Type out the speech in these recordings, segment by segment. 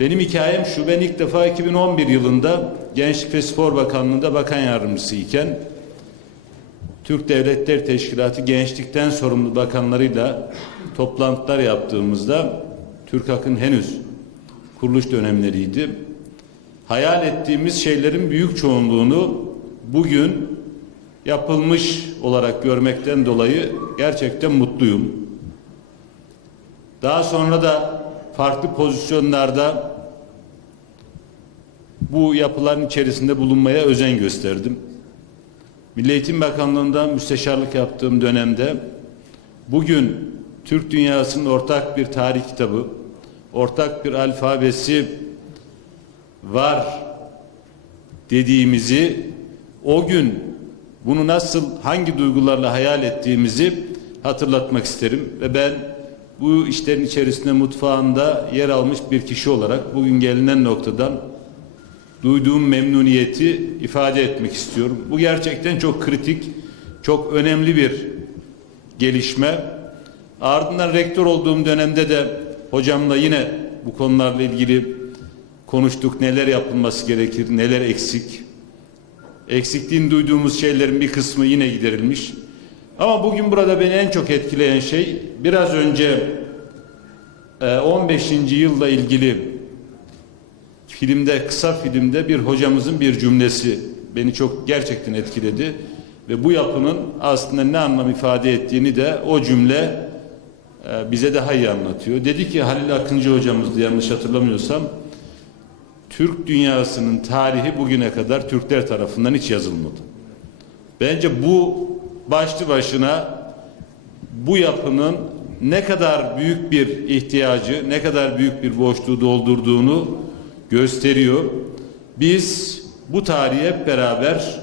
Benim hikayem şu, ben ilk defa 2011 yılında Gençlik ve Spor Bakanlığı'nda bakan yardımcısı iken Türk Devletler Teşkilatı gençlikten sorumlu bakanlarıyla toplantılar yaptığımızda TÜRKAK'ın henüz kuruluş dönemleriydi. Hayal ettiğimiz şeylerin büyük çoğunluğunu bugün yapılmış olarak görmekten dolayı gerçekten mutluyum. Daha sonra da farklı pozisyonlarda bu yapıların içerisinde bulunmaya özen gösterdim. Milli Eğitim Bakanlığı'nda müsteşarlık yaptığım dönemde bugün Türk dünyasının ortak bir tarih kitabı, ortak bir alfabesi var dediğimizi o gün bunu nasıl hangi duygularla hayal ettiğimizi hatırlatmak isterim ve ben bu işlerin içerisinde mutfağında yer almış bir kişi olarak bugün gelinen noktadan duyduğum memnuniyeti ifade etmek istiyorum. Bu gerçekten çok kritik, çok önemli bir gelişme. Ardından rektör olduğum dönemde de hocamla yine bu konularla ilgili konuştuk. Neler yapılması gerekir, neler eksik. Eksikliğini duyduğumuz şeylerin bir kısmı yine giderilmiş. Ama bugün burada beni en çok etkileyen şey biraz önce e, 15. yılla ilgili filmde kısa filmde bir hocamızın bir cümlesi beni çok gerçekten etkiledi ve bu yapının aslında ne anlam ifade ettiğini de o cümle e, bize daha iyi anlatıyor. Dedi ki Halil Akıncı hocamızdı yanlış hatırlamıyorsam Türk dünyasının tarihi bugüne kadar Türkler tarafından hiç yazılmadı. Bence bu başlı başına bu yapının ne kadar büyük bir ihtiyacı, ne kadar büyük bir boşluğu doldurduğunu gösteriyor. Biz bu tarihi hep beraber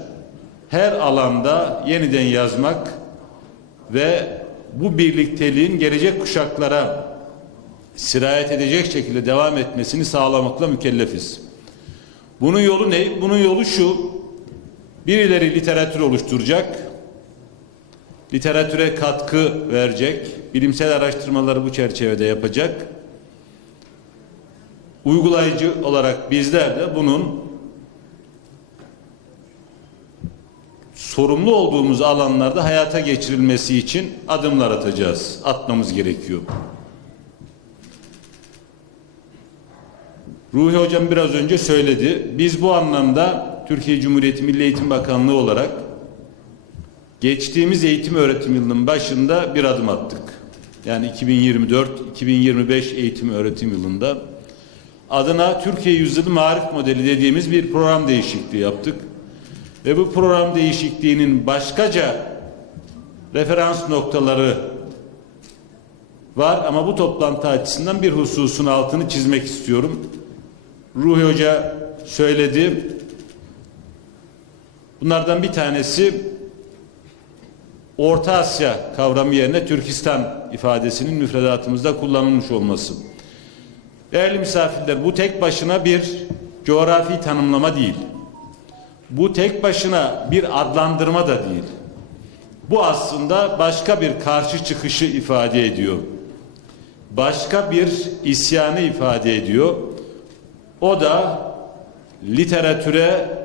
her alanda yeniden yazmak ve bu birlikteliğin gelecek kuşaklara sirayet edecek şekilde devam etmesini sağlamakla mükellefiz. Bunun yolu ne? Bunun yolu şu. Birileri literatür oluşturacak, literatüre katkı verecek, bilimsel araştırmaları bu çerçevede yapacak. Uygulayıcı olarak bizler de bunun sorumlu olduğumuz alanlarda hayata geçirilmesi için adımlar atacağız, atmamız gerekiyor. Ruhi Hocam biraz önce söyledi. Biz bu anlamda Türkiye Cumhuriyeti Milli Eğitim Bakanlığı olarak geçtiğimiz eğitim öğretim yılının başında bir adım attık. Yani 2024-2025 eğitim öğretim yılında adına Türkiye Yüzyılı Marif Modeli dediğimiz bir program değişikliği yaptık. Ve bu program değişikliğinin başkaca referans noktaları var ama bu toplantı açısından bir hususun altını çizmek istiyorum. Ruhi Hoca söyledi. Bunlardan bir tanesi Orta Asya kavramı yerine Türkistan ifadesinin müfredatımızda kullanılmış olması. Değerli misafirler bu tek başına bir coğrafi tanımlama değil. Bu tek başına bir adlandırma da değil. Bu aslında başka bir karşı çıkışı ifade ediyor. Başka bir isyanı ifade ediyor. O da literatüre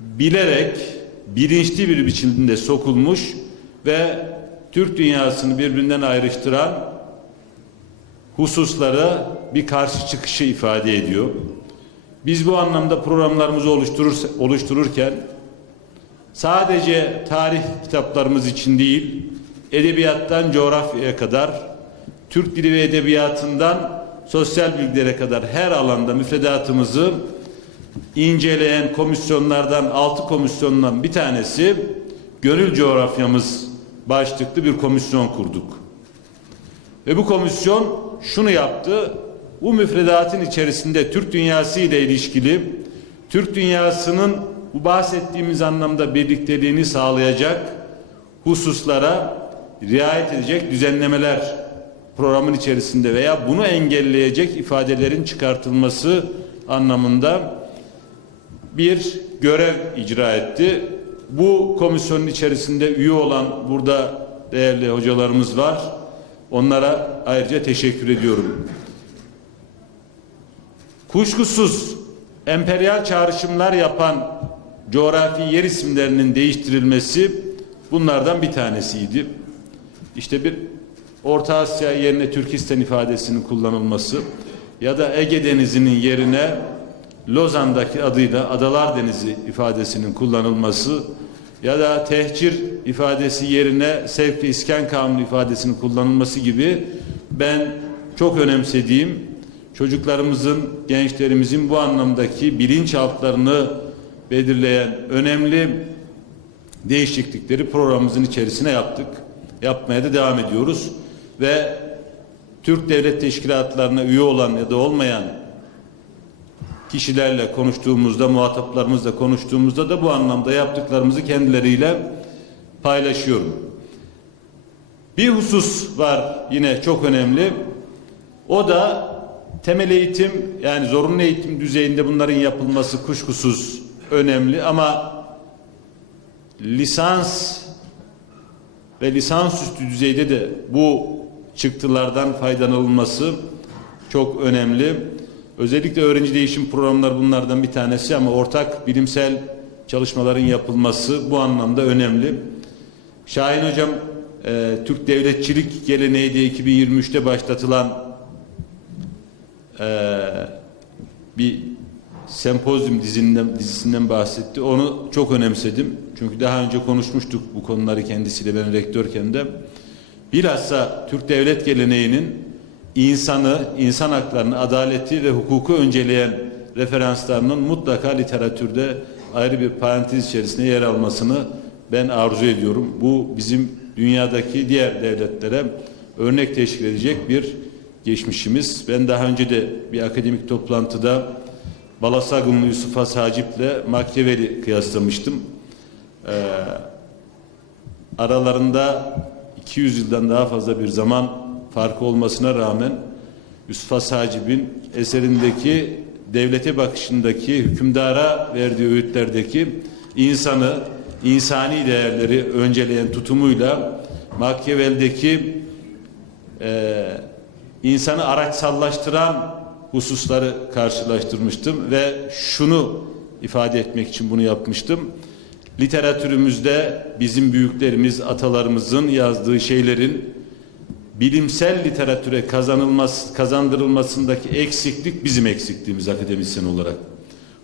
bilerek bilinçli bir biçimde sokulmuş ve Türk dünyasını birbirinden ayrıştıran hususlara bir karşı çıkışı ifade ediyor. Biz bu anlamda programlarımızı oluşturur, oluştururken sadece tarih kitaplarımız için değil, edebiyattan coğrafyaya kadar, Türk dili ve edebiyatından sosyal bilgilere kadar her alanda müfredatımızı inceleyen komisyonlardan, altı komisyondan bir tanesi gönül coğrafyamız başlıklı bir komisyon kurduk. Ve bu komisyon şunu yaptı. Bu müfredatın içerisinde Türk dünyası ile ilişkili Türk dünyasının bu bahsettiğimiz anlamda birlikteliğini sağlayacak hususlara riayet edecek düzenlemeler programın içerisinde veya bunu engelleyecek ifadelerin çıkartılması anlamında bir görev icra etti. Bu komisyonun içerisinde üye olan burada değerli hocalarımız var. Onlara ayrıca teşekkür ediyorum. Kuşkusuz emperyal çağrışımlar yapan coğrafi yer isimlerinin değiştirilmesi bunlardan bir tanesiydi. İşte bir Orta Asya yerine Türkistan ifadesinin kullanılması ya da Ege Denizi'nin yerine Lozan'daki adıyla Adalar Denizi ifadesinin kullanılması ya da tehcir ifadesi yerine sevk-i iskan kanunu ifadesinin kullanılması gibi ben çok önemsediğim çocuklarımızın, gençlerimizin bu anlamdaki bilinçaltlarını belirleyen önemli değişiklikleri programımızın içerisine yaptık. Yapmaya da devam ediyoruz ve Türk devlet teşkilatlarına üye olan ya da olmayan kişilerle konuştuğumuzda, muhataplarımızla konuştuğumuzda da bu anlamda yaptıklarımızı kendileriyle paylaşıyorum. Bir husus var yine çok önemli. O da temel eğitim yani zorunlu eğitim düzeyinde bunların yapılması kuşkusuz önemli ama lisans ve lisansüstü düzeyde de bu çıktılardan faydalanılması çok önemli. Özellikle öğrenci değişim programları bunlardan bir tanesi ama ortak bilimsel çalışmaların yapılması bu anlamda önemli. Şahin Hocam e, Türk Devletçilik Geleneği de 2023'te başlatılan e, bir sempozyum dizisinden, dizisinden bahsetti. Onu çok önemsedim. Çünkü daha önce konuşmuştuk bu konuları kendisiyle ben rektörken de. Bilhassa Türk devlet geleneğinin insanı, insan haklarını, adaleti ve hukuku önceleyen referanslarının mutlaka literatürde ayrı bir parantez içerisinde yer almasını ben arzu ediyorum. Bu bizim dünyadaki diğer devletlere örnek teşkil edecek bir geçmişimiz. Ben daha önce de bir akademik toplantıda Balasagunlu Yusuf Has Hacip'le Machiavelli kıyaslamıştım. Ee, aralarında 200 yıldan daha fazla bir zaman farkı olmasına rağmen Yusuf Has Hacip'in eserindeki devlete bakışındaki hükümdara verdiği öğütlerdeki insanı, insani değerleri önceleyen tutumuyla Machiavelli'deki e, insanı araçsallaştıran hususları karşılaştırmıştım ve şunu ifade etmek için bunu yapmıştım. Literatürümüzde bizim büyüklerimiz, atalarımızın yazdığı şeylerin bilimsel literatüre kazanılması, kazandırılmasındaki eksiklik bizim eksikliğimiz akademisyen olarak.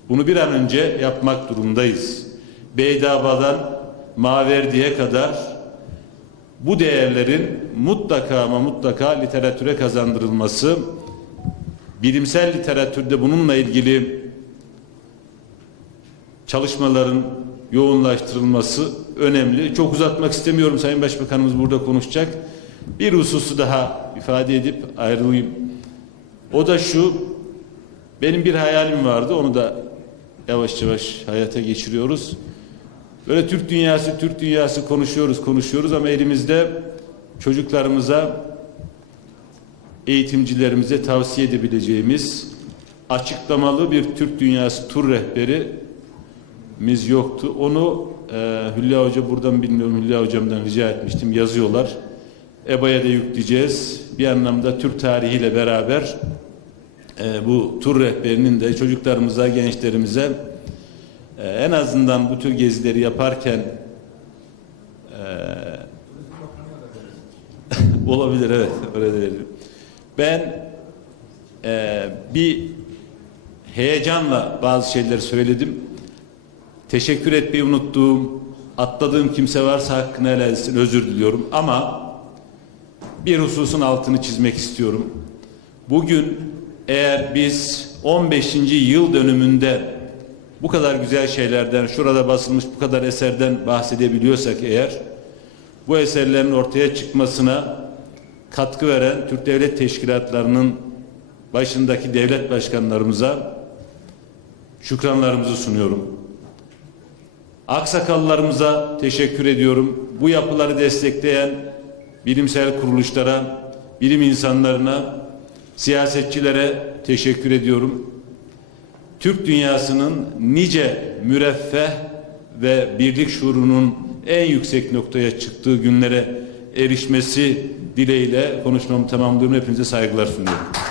Bunu bir an önce yapmak durumundayız. Beydaba'dan Maverdi'ye kadar bu değerlerin mutlaka ama mutlaka literatüre kazandırılması, bilimsel literatürde bununla ilgili çalışmaların yoğunlaştırılması önemli. Çok uzatmak istemiyorum. Sayın Başbakanımız burada konuşacak. Bir hususu daha ifade edip ayrılayım. O da şu, benim bir hayalim vardı. Onu da yavaş yavaş hayata geçiriyoruz. Böyle Türk dünyası, Türk dünyası konuşuyoruz, konuşuyoruz ama elimizde çocuklarımıza, eğitimcilerimize tavsiye edebileceğimiz açıklamalı bir Türk dünyası tur rehberimiz yoktu. Onu e, Hülya Hoca buradan bilmiyorum Hülya Hocam'dan rica etmiştim. Yazıyorlar. EBA'ya da yükleyeceğiz. Bir anlamda Türk tarihiyle beraber e, bu tur rehberinin de çocuklarımıza, gençlerimize e, en azından bu tür gezileri yaparken e, olabilir evet öyle diyelim. Ben e, bir heyecanla bazı şeyleri söyledim. Teşekkür etmeyi unuttuğum, atladığım kimse varsa hakkını helal etsin, özür diliyorum. Ama bir hususun altını çizmek istiyorum. Bugün eğer biz 15. yıl dönümünde bu kadar güzel şeylerden, şurada basılmış bu kadar eserden bahsedebiliyorsak eğer, bu eserlerin ortaya çıkmasına katkı veren Türk Devlet Teşkilatlarının başındaki devlet başkanlarımıza şükranlarımızı sunuyorum. Aksakallarımıza teşekkür ediyorum. Bu yapıları destekleyen bilimsel kuruluşlara, bilim insanlarına, siyasetçilere teşekkür ediyorum. Türk dünyasının nice müreffeh ve birlik şuurunun en yüksek noktaya çıktığı günlere erişmesi dileğiyle konuşmamı tamamlıyorum. Hepinize saygılar sunuyorum.